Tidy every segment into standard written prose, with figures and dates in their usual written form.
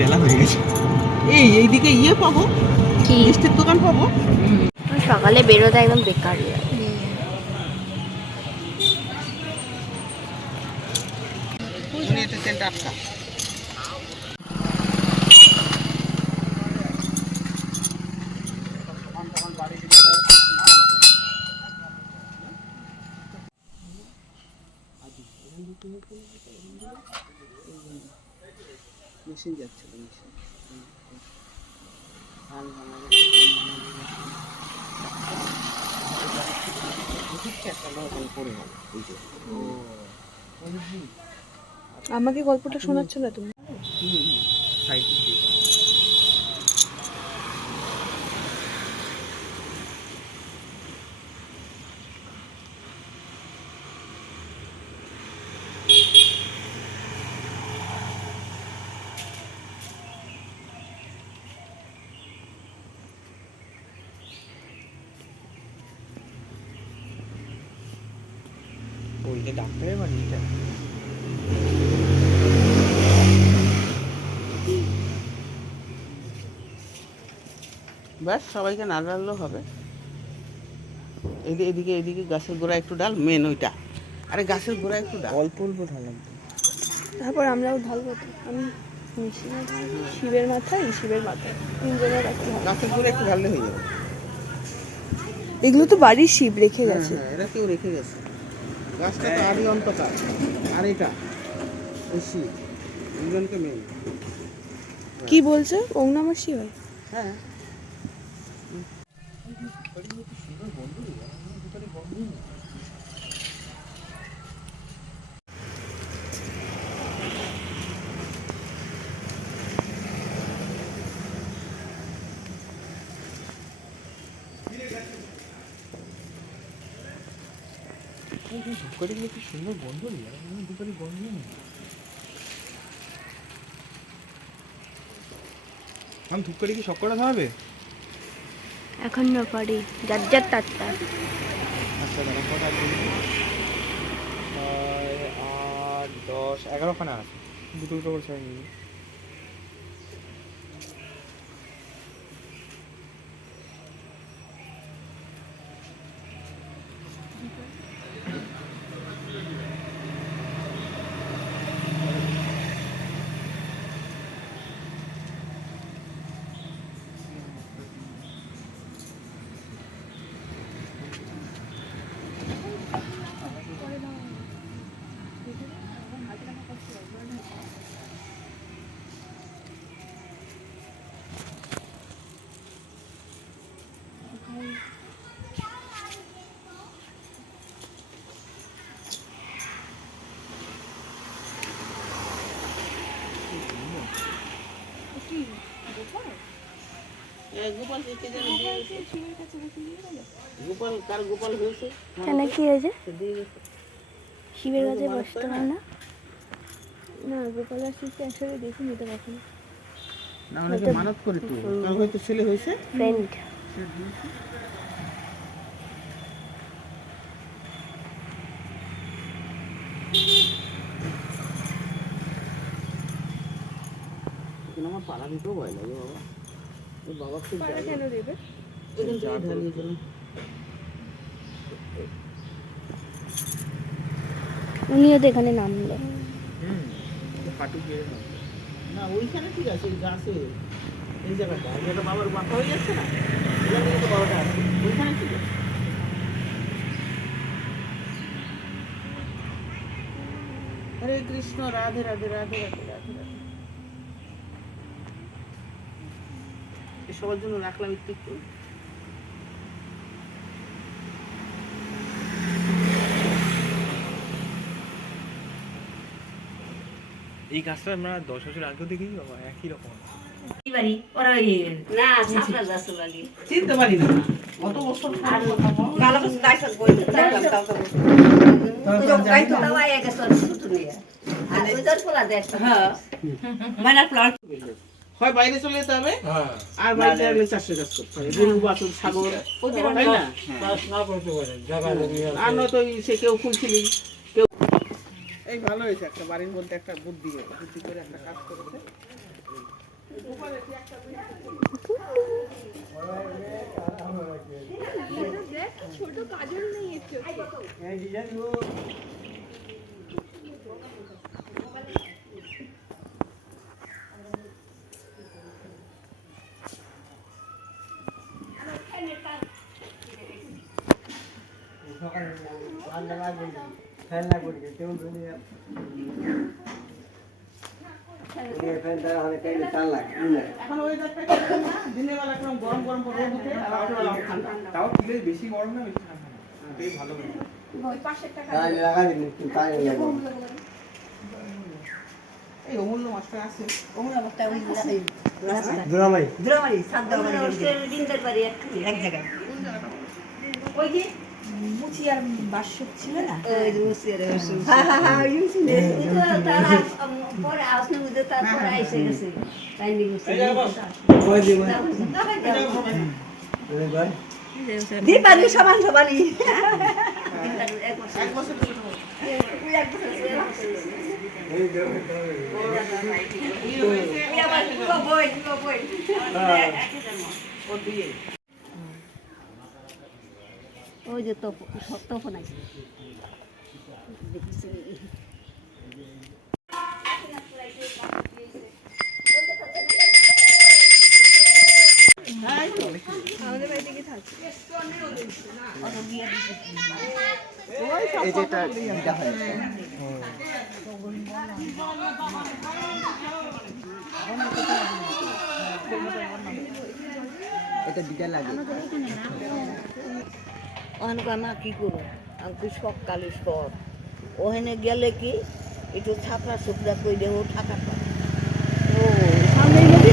বেলা হয়ে গেছে। এইদিকে ইয়ে পাবো, কি মিষ্টির দোকান পাবো। সকালে বেরোতে একদম বেকার লাগে। টাটকা মেশিন যাচ্ছিল, মেশিন ধান ভাঙা পড়ে গেল। আমাকে গল্পটা শোনাচ্ছ না তুমি? ওইটা ডাক্তারের বাড়িটা। ব্যাস সবাইকে না ডাললেও হবে। এদিকে এদিকে গাছের গোড়া একটু ডাল, মেন ওইটা। আরে গাছের গোড়া একটু ডাল, অল্প অল্প ঢালাম। তারপর আমরাও ঢালবো তো। আমি মেশিনে ঢালবো, শিবের মাথায় তিনজনের একটা গাছের গোড়া একটু ঢাললে হয়ে যাবে। এগুলো তো বাড়ির শিব রেখে গেছে। হ্যাঁ, এরা কেউ রেখে গেছে। গাছটা তো আরই অন্তকার, আর এটা বেশি দুজনকে মেন। কি বলছে? ওম নমঃ শিবায়। হ্যাঁ, কি সুন্দর গন্ধ, দুপারি গন্ধ নেই। আমি ধূপকাঠি কি সব করা হবে? এখন না পারি, যার যার তারটা। আচ্ছা দাদা, কটা দিন? 8, 10, 11 খানা আছে। দুটো দুটো করে ছেড়ে নিবি। গোপাল কার গোপাল হয়েছে? কেন কি হয়েছে? শিবের কাছে বসতে হয় না? না, গোপালের শিবকে একসাথে দেখিনি তো কখনো। না, অনেকে মানত করে তো, কার হয়তো ছেলে হয়েছে। ফ্রেন্ড আমার পাড়া দিতেও ভয় লাগে বাবা। ওর বাবা খুব কেন দেবে? উনিও তো এখানে নামলো। না, ওইখানে ঠিক আছে, গাছে এই জায়গাটা যেটা বাবার মাথা হয়ে যাচ্ছে না, এখানে তো বাবাটা আছে, ওইখানে ঠিক আছে। হরে কৃষ্ণ, রাধে রাধে রাধে রাধে রাধে রাধে। সবার জন্য রাখলাম একটু একটু। এই গাছটা আমরা 10 বছর আগেও দেখেছি বাবা, একই রকম। চিনতে পারি না, কত বছর হয় বাইরে চলে যেতে হবে, আর বাইরে গেলে চাষের কাজ করতে হবে, গরু বাছুর ছাগল, তাই না? আর নয়তো সে কেউ ফুলছিলি, কেউ। এই ভালো হয়েছে, একটা বাড়ির মধ্যে একটা বুদ্ধি করে একটা কাজ করেছে। ছোট কাজল নেই একটু এখন ওয়েদারটা কেমন না, দিনের বেলা একদম গরম গরম রোদ উঠে আর রাত্রেবেলা ঠান্ডা। তাও কিলে বেশি গরম না বেশি ঠান্ডা না, এটাই ভালো হয়েছে। এই অমূল্য মাছটা আছে। ওই যে মুচিয়ার বাসক ছিল না দীপালি সমান সমানই এক বছর ছোট। ওর বিয়ে। ওই যে তখন আছে আমাদের বাড়িতে কি থাকে ওই সব এই যেটা এটা হয় এটা বিটা লাগে অনেক মা কি করবো আমি সকালে সর ওখানে গেলে কি একটু ছাপড়া সুপড়া করে ও থাকা পায় ও সামনে নদী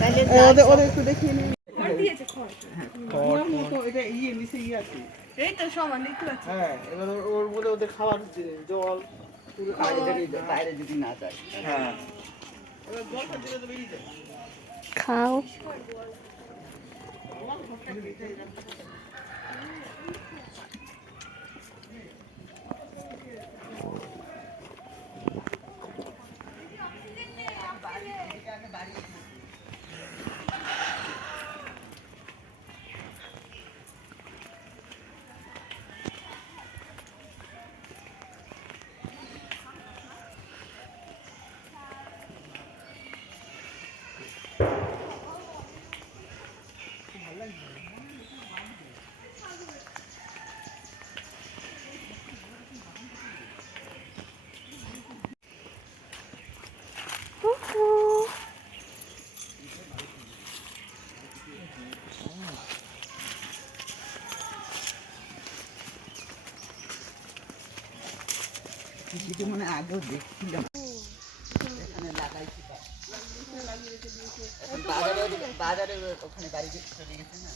তাহলে ওদের একটু দেখিয়ে নিন। খড় দিয়েছে খড় ওর মতো এটা নিচে আছে। এই তো সমান দেখতে পাচ্ছি হ্যাঁ, এবার ওর মধ্যে ওদের খাবার জল পুরো বাইরে যদি না যায় হ্যাঁ এবার জলটা দিলে তো বেরিয়ে যায়। খাও কিছু মানে আগেও দেখছিলাম এখানে লাগাইছি বাজারে ওখানে গাড়ি চলে গেছে না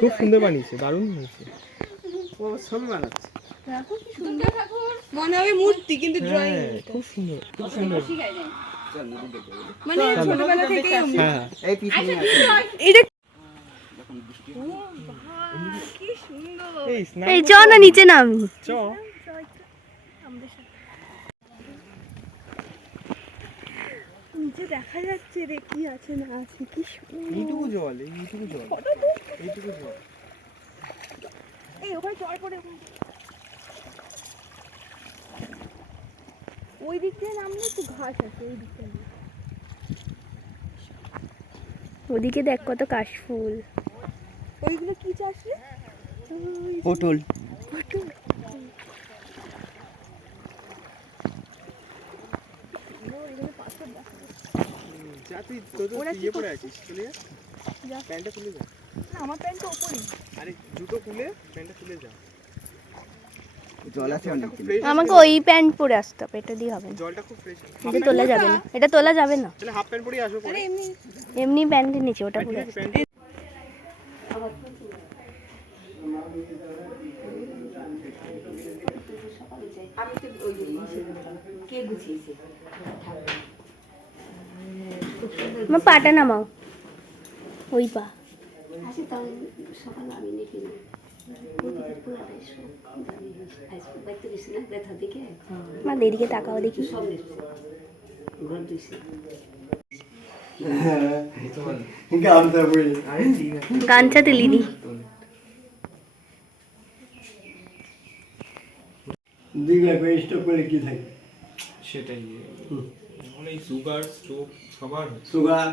খুব সুন্দর বানিয়েছে, দারুণ হয়েছে। ও ছবি বানাচ্ছে। মনে হবে মূর্তি কিন্তু ড্রয়িং হ্যাঁ, খুব সুন্দর, খুব সুন্দর। মানে ছোটবেলা থেকে হ্যাঁ এই পিছনে আছে এটা কি সুন্দর এই চ না নিচে নামি চ নিচে দেখা যাচ্ছে রে কি আছে না আছে কি সুন্দর এইটুকু জল, এইটুকু জল, এইটুকু জল। এই ওখানে জল পড়ে ওই দিক থেকে নামলে একটু ঘাস আছে ওই দিকটা ওদিকে দেখ কত কাশফুল ওইগুলো কি চাষ রে পটল পটল যা তুই তোর ইয়ে পরে আছিস, চলে যা, প্যান্টটা তুলে যা। না আমার প্যান্ট তো ওপরেই আরে জুতো খুলে প্যান্টটা তুলে যা। জল আছে অনেক খুব fresh আমাকে ওই প্যান্ট পরে আসতে হবে এটা দিয়ে হবে না জলটা খুব ফ্রেশ। এটা তোলা যাবে না এটা তোলা যাবে না তাহলে হাফ প্যান্ট পরেই আসো পরে। এমনি প্যান্টের নিচে ওটা পরে আসতে প্যান্ট আমি তো ওই যে কে গুছিয়েছে আমার পাটা নামাও, ওই পা। আসে তাহলে সকালে আমি নেকি না দেখতে গেছি না ব্যথা দিকে মা এদিকে তাকাও দেখি। সব নিচ্ছে ঘর দিচ্ছে গামছা তুলিনি। সেটাই এখন এই সুগার স্ট্রোক সবার সুগার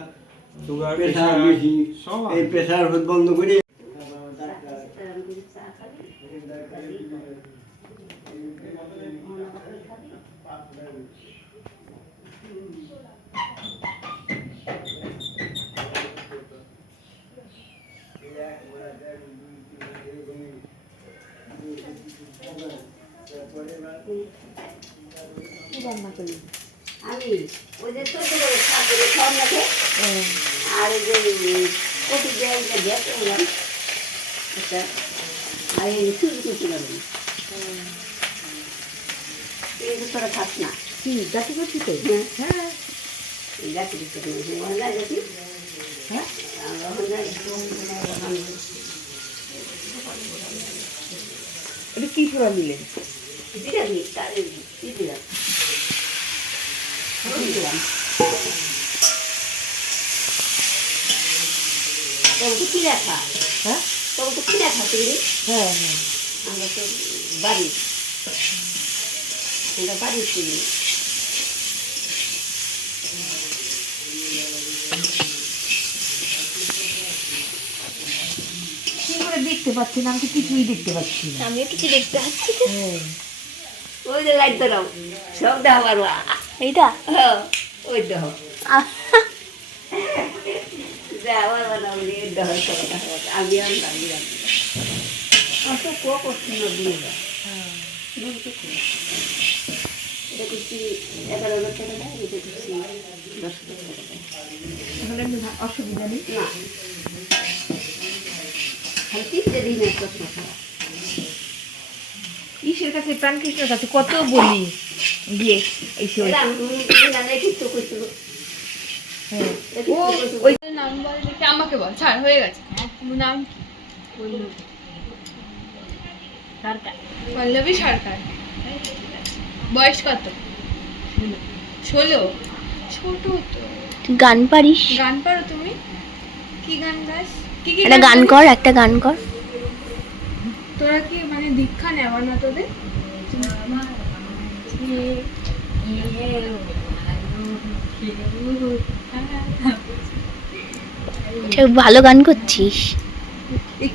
সুগার প্রেসার বেশি, সব এই প্রেসার বন্ধ করে আমি ওই যে ছোট করে সাপের সব লাগে আর এই যে কপি দেয় গ্যাস করলাম আচ্ছা আর এই সুজি কুচি লাগবে এই যে তোরা খাস না কি গাছি করছি তো হ্যাঁ এই গাছি করছি মনে যায় গাছি হ্যাঁ এটা কি পুরা মিলে দিলে দিই তার দিলাম দিলাম তোর তো কি লেখা হ্যাঁ তোর তো কি লেখা তুই হ্যাঁ হ্যাঁ আমরা তো বাড়ি আমরা বাড়ি ছিল কি করে দেখতে পাচ্ছি না, আমি তো কিছুই দেখতে পাচ্ছি না। আমিও কিছু দেখতে পাচ্ছি। ওই যে লাইট দাও সব দেওয়া পারবো এইটা ওই দেহ দেওয়ার দেহ আমি আনলাম অত করছিল দিয়ে এটা করছি 11,000 টাকা দেয়, এটা করছি 10,000 টাকা দেয়। তাহলে অসুবিধা নেই। না খালি তিনটে দিনের প্রশ্ন খারাপ ঈশ্বরের কাছে প্রাণকৃষ্ণের কাছে কত বলি গিয়ে এসে ওই ওই নাম বল দেখি, আমাকে বল, ছাড় হয়ে গেছে। নাম পল্লবী সরকার। বয়স কত? 16। ছোট তো। গান পারিস? গান পারো তুমি? কি গান গাস? কি কি গান কর, একটা গান কর। তোরা কি মানে দীক্ষা নেওয়া না তোদের? ভালো গান করছিস।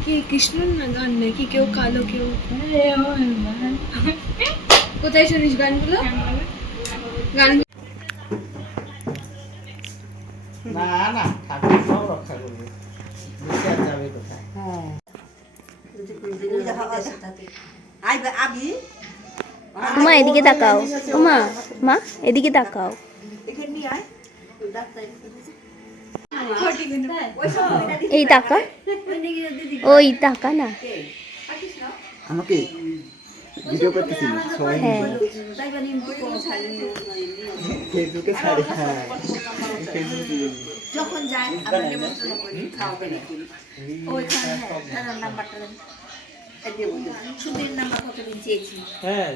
কি কৃষ্ণর না গান নাকি কেউ কালো কেউ? কোথায় শুনিস গানগুলো? গান না না ঠাকুর সব রক্ষা করবে, বেশি আর যাবে কোথায়? মা এদিকে তাকাও, মা মা এদিকে তাকাও। এই তাকা, ওই তাকা না। আমাকে ভিডিও করতেছি সবাই হ্যাঁ ফেসবুকে ছাড়ে। হ্যাঁ যখন যাই আমরা নিমন্ত্রণ করি খাওয়াবে না ওইখানে তার নাম্বারটা দেন সুধীর নাম্বার কতদিন চেয়েছি হ্যাঁ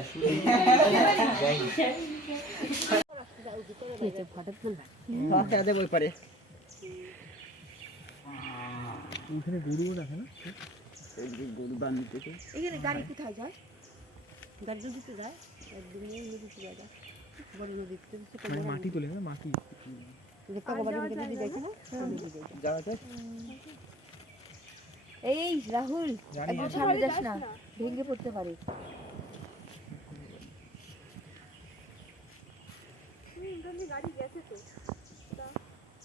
দেব পারে ওখানে গরুও রাখে না, গরু দান দিতে এখানে গাড়ি কোথায় যায়? গাড়ি নদীতে যায়, একদম নদীতে যায়, বড় নদীতে মানে মাটি তোলে না, মাটি যাওয়া যায়। এই রাহুল একদম সামনে যাস না, ভেঙে পড়তে পারে।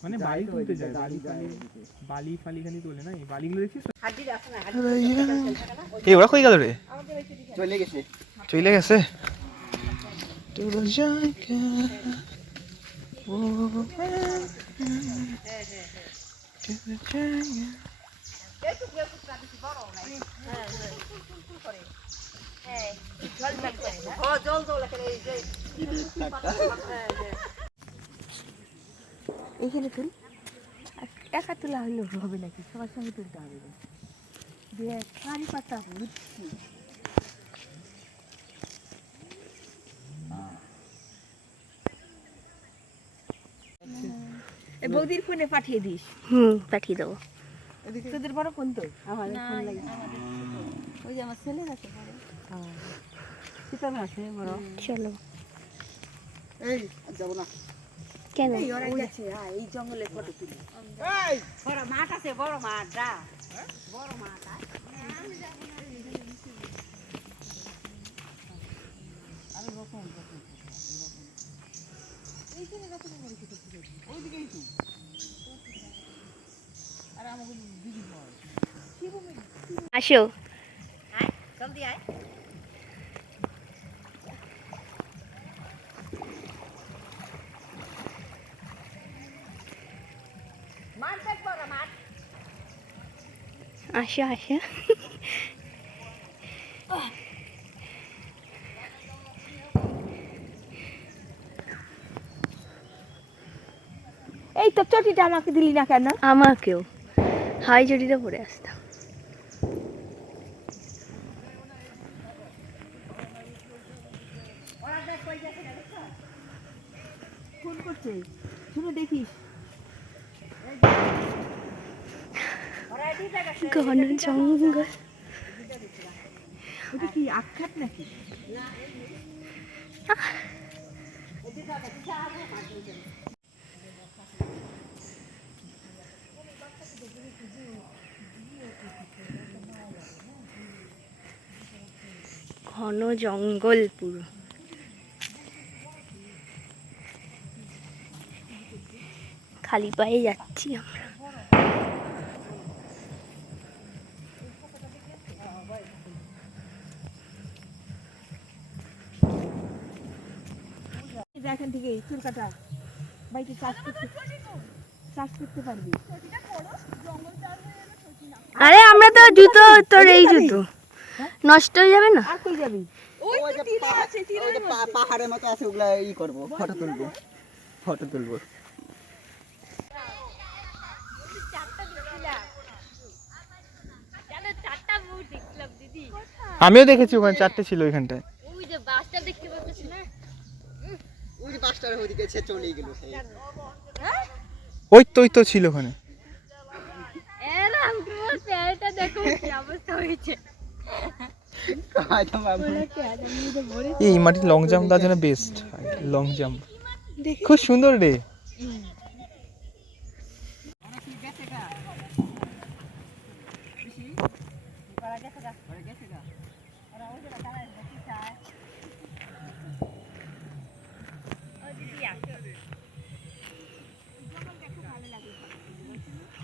মানে বালি তুলতে যায়, বালি ফালি খালি তোলে না, এই বালিগুলো দেখছিস? এই ওরা কই গেল রে? চলে গেছে। চলে গেছে। এইখানে তুল একা তোলা হইলেও হবে নাকি সবার সঙ্গে তুলতে হবে দিয়ে খালি পাতা বুঝছি বৌদির ফোনে পাঠিয়ে দিস পাঠিয়ে দেবো তোদের বড় ফোন তো আমাদের ফোন লাগে ওই যে আমার ছেলের আছে শীতল আছে বড় চলো এই যাবো না কেন এই জঙ্গলে ফটো তুলি বড় মাঠ আছে বড় মাঠ যা বড় মাঠ আসো জলদি আয় মাঠ দেখ বড় মাঠ আসো আসো এই তো চটিটা আমাকে দিলি না কেন? আমাকেও হাই জড়িটা পরে আসতাম ফোন করছে শুনে দেখিস ঘন জঙ্গল ওটা কি আখ্যাত নাকি? ঘন জঙ্গল পুরো খালি পায়ে যাচ্ছি আমরা এখান থেকে চুল কাটা বাড়িতে চাষ করতে পারবি। আরে আমরা তো জুতো তোর এই জুতো নষ্ট হয়ে যাবে না আর কই যাবি? ওই যে পাহাড়ের মতো আছে ওগুলা ই করবো ফটো তুলবো আমিও দেখেছি ওখানে 4টে ছিল ওইখানটায় ওই যে বাসটার ওদিকে সে চলেই গেল সেই ওই তো ছিল ওখানে এই মাটির লং জাম্প তার জন্য বেস্ট লং জাম্প খুব সুন্দর রে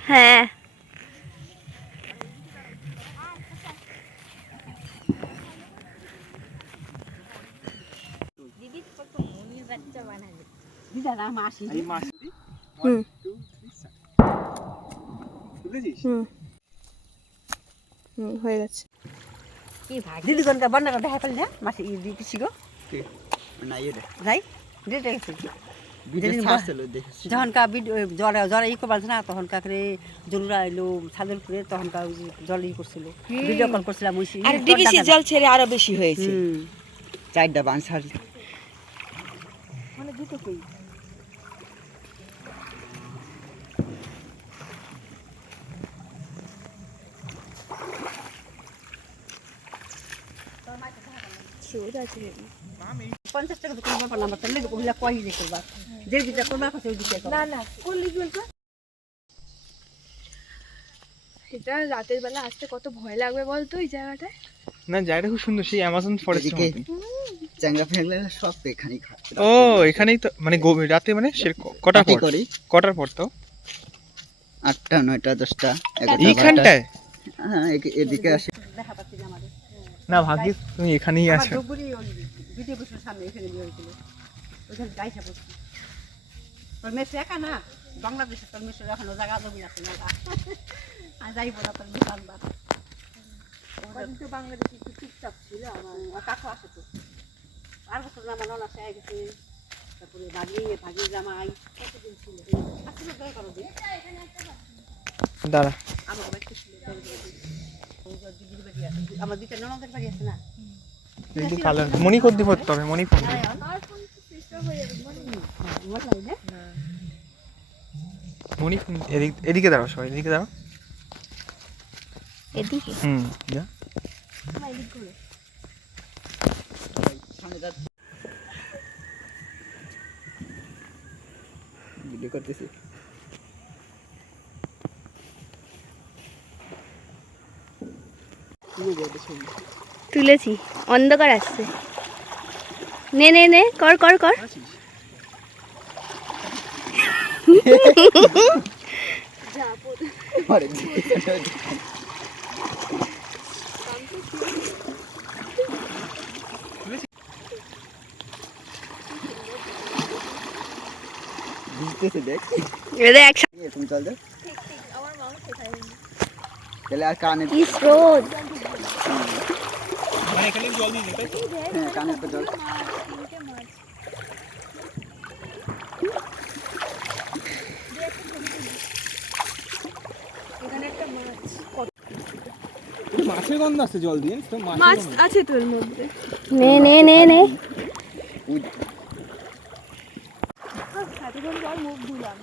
হ্যাঁ দিদা না মাসি এই মাছ হুম তুলেছিস হয়ে গেছে দিদি কোনটা বন্ধ করে দেখা পেল না মাসি দিতেছি গো না ইয়ে দেখ যাই দিতে গেছি ভিডিও ছাড়ছিল দেখেছি যখনকার জ্বরে ই করবার না তখনকার জলুরা এলো ছাদলপুরে তখনকার জল ই করছিল ভিডিও কল করছিলাম আর ডিবিসি জল ছেড়ে আরো বেশি হয়েছে। 4টা বানসার মানে দুটো কই পঞ্চাশ টাকা তো করবার পারলাম তাহলে ওগুলা কয় যে করবা যে যেটা করবা কথা ওই দিকে না না করলি বলতো এটা রাতের বেলা আসতে কত ভয় লাগবে বলতো এই জায়গাটায় না জায়গাটা খুব সুন্দর সেই অ্যামাজন ফরেস্টের এদিকে মতো চ্যাংড়া ফ্যাংড়া সব এখানেই খায় ও এখানেই তো মানে রাতে মানে সে কটার পর করি কটার পর তো 8টা 9টা 10টা 11টা এইখানটায় হ্যাঁ এদিকে আসে দেখা পাচ্ছি যে আমাদের না ভাগ্যিস তুমি এখানেই আমার আছো ডুবুরি ভিডিও বসে সামনে এখানে নিয়ে হয়েছিল ওইখানে গাইসা পড়ছি তোর মেসে একা না বাংলাদেশে তোর মেসে এখনো জায়গা জমি আছে না আমি যাইব না তোর দোকানদার কিন্তু বাংলাদেশে একটু চুপচাপ ছিল আমার কাকু আসে তো আর বছর আমার নন আসে গেছে তারপরে ভাগিয়ে জামাই কতদিন ছিল আসলে দয়া করো দিন দাঁড়া আমার বাড়িতে ছিল দিদির বাড়ি আছে আমার দুইটা ননদের বাড়ি আছে না একটু কালার মনি করতে পড়তে হবে মনি ফোন আর ফোন তো সুইচ অফ হয়ে যাবে মনে নেই আমার লাই না মনি ফোন এদিকে দাঁড়াও সবাই এদিকে দাঁড়াও এদিকে যা আমার এদিক ঘুরে ভিডিও করতেছি তুলেছি অন্ধকার আসছে নে নে নে কর কর কর আরে বুঝতেছে দেখ এটা একসাথে তুমি চল যা তাহলে আর কানে কি স্রোত মানে এখানে জল দিয়ে দিতে হ্যাঁ কানের তো জল মাছের গন্ধ আসছে জল দিয়ে তো মাছ আছে তোর মধ্যে নে নে নে নে মুখ ধুলাম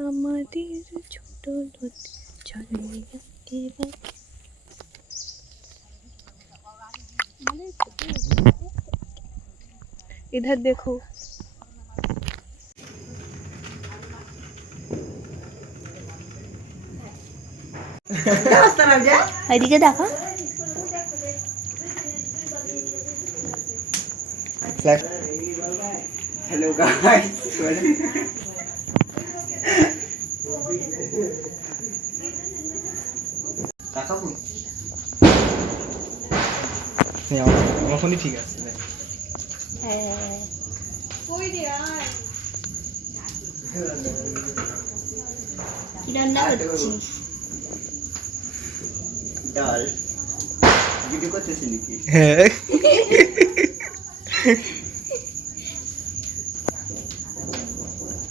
আমাদের ছোট চলে इधर देखो এদিকে দেখো ফ্ল্যাশ হ্যালো গাইস কাকাবু আমার ফোনই ঠিক আছে কি রান্না করছিস ডাল ভিডিও করতেছি নাকি হ্যাঁ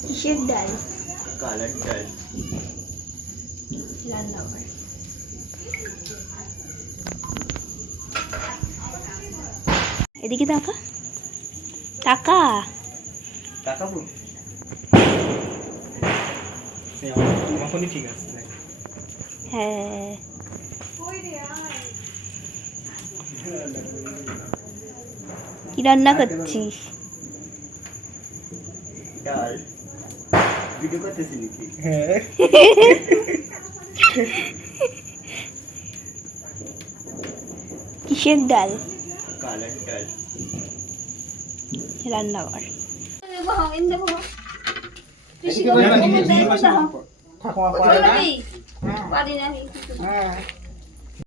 কিসের ডাল কালার ডাল রান্না করে এদিকে তাকা তাকা কাকাবু আমার ফোনই ঠিক আছে হ্যাঁ কি রান্না করছিস ডাল ভিডিও করতেছি নাকি হ্যাঁ কিসের ডাল কালার ডাল রান্না কর ঠাকুমা পারি না